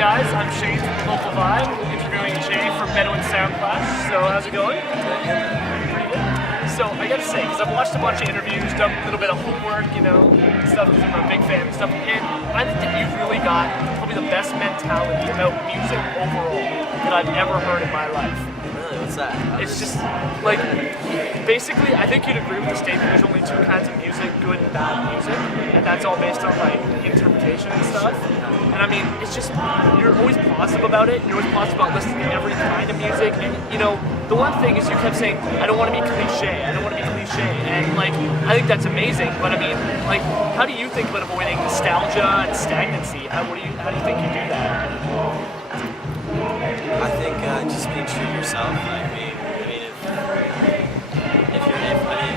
guys, I'm Shane from the Local Vibe, interviewing Jay from BedouinInt Sound Class. So how's it going? Pretty good. So I gotta say, because I've watched a bunch of interviews, done a little bit of homework, you know, stuff because I'm a big fan and stuff, and I think that you've really got probably the best mentality about music overall that I've ever heard in my life. Really? What's that? It's just like, basically, I think you'd agree with the statement. There's only two kinds of music, good and bad music, and that's all based on like interpretation and stuff. And I mean, it's just, you're always positive about it. You're always positive about listening to every kind of music. And you know, the one thing is you kept saying, I don't want to be cliche. I don't want to be cliche. And like, I think that's amazing. But I mean, like, how do you think about avoiding nostalgia and stagnancy? How do you think you do that? I think just being true to yourself. Like, in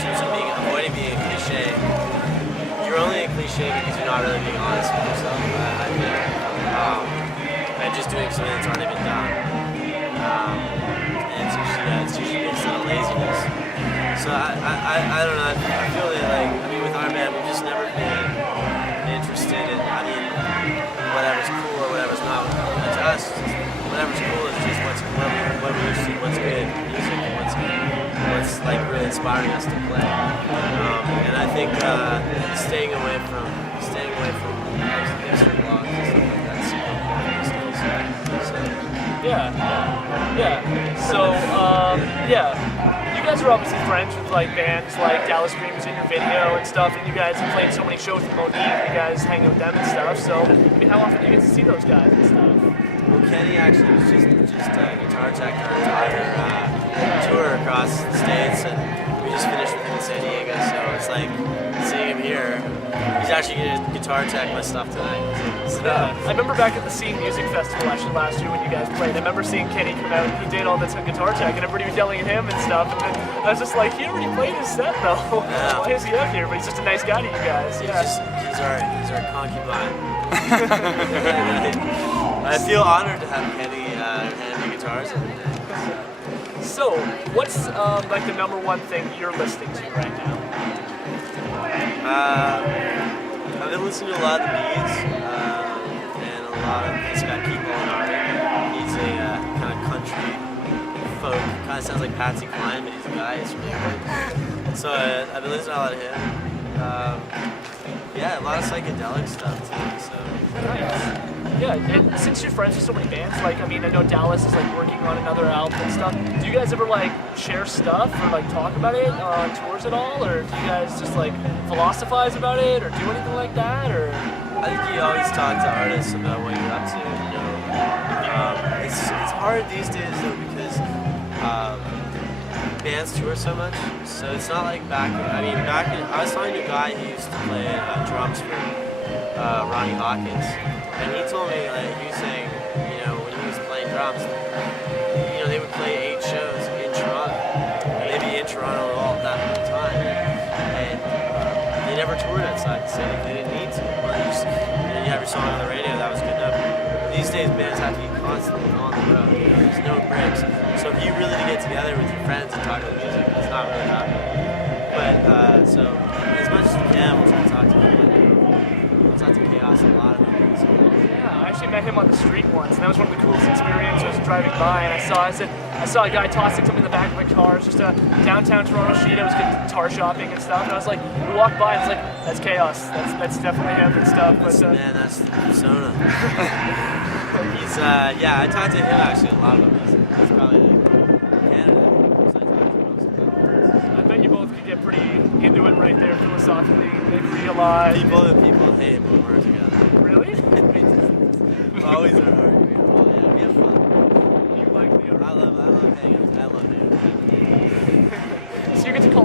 terms of avoiding being a cliche, you're only a cliche because you're not really being honest with yourself. I think, and just doing something that's already been done. And it's usually based on laziness. So I don't know. I feel that with our band, we've just never been interested in. Whatever's cool or whatever's not. To us, whatever's cool is just what we're interested in, what's good music, and what's like really inspiring us to play. And I think staying away from hipster blogs and stuff like that's super important. So you guys are obviously friends with like bands like Dallas Dreamers in your video and stuff, and you guys have played so many shows with Monique. You guys hang out with them and stuff. So I mean, how often do you get to see those guys and stuff? Well, Kenny actually was just guitar tech our entire tour across the states, and we just finished with him in San Diego. So it's like seeing him here. He's actually gonna guitar tech my stuff tonight. So. I remember back at the Scene Music Festival actually last year when you guys played. I remember seeing Kenny come out and he did all this guitar tech, and everybody was yelling at him and stuff. And then I was just like, he already played his set though. Yeah. Why is he out here? But he's just a nice guy to you guys. Yeah. He's our concubine. I feel honored to have Kenny hand me guitars. So, what's like the number one thing you're listening to right now? I've been listening to a lot of the Beats, and a lot of this guy Keith Molinari. He's a kind of country folk, kind of sounds like Patsy Cline, but he's a guy. It's really good. So I've been listening to a lot of him. A lot of psychedelic stuff too. So. Nice. Yeah, and since you're friends with so many bands, like, I mean, I know Dallas is, like, working on another album and stuff. Do you guys ever, like, share stuff or, like, talk about it on tours at all? Or do you guys just, like, philosophize about it or do anything like that? Or I think you always talk to artists about what you're up to, you know. It's hard these days, though, because bands tour so much. So it's not like I was talking to a guy who used to play drums for Ronnie Hawkins. And he told me, he was saying, you know, when he was playing drums, you know, they would play 8 shows in Toronto. And they'd be in Toronto all that whole time. And they never toured outside the city. They didn't need to. You have your song on the radio, that was good enough. These days, bands have to be constantly on the road. There's no breaks. So if you really get together with your friends and talk about music, it's not really happening. But, so, as much as we can, we'll try to talk to them. We'll talk to Chaos a lot of them. I actually met him on the street once, and that was one of the coolest experiences driving by. And I saw a guy tossing something in the back of my car. It's just a downtown Toronto street. I was guitar shopping and stuff. And I was like, we walked by, and I was like, that's Chaos. That's definitely him and stuff. Man, that's the persona. He's I talked to him actually a lot about music. He's probably Canada. I bet you both could get pretty into it right there philosophically. They agree a lot. People hate when we're together. Really? We always are arguing. We have fun. You like the I love hanging. I love hanging. So you get to call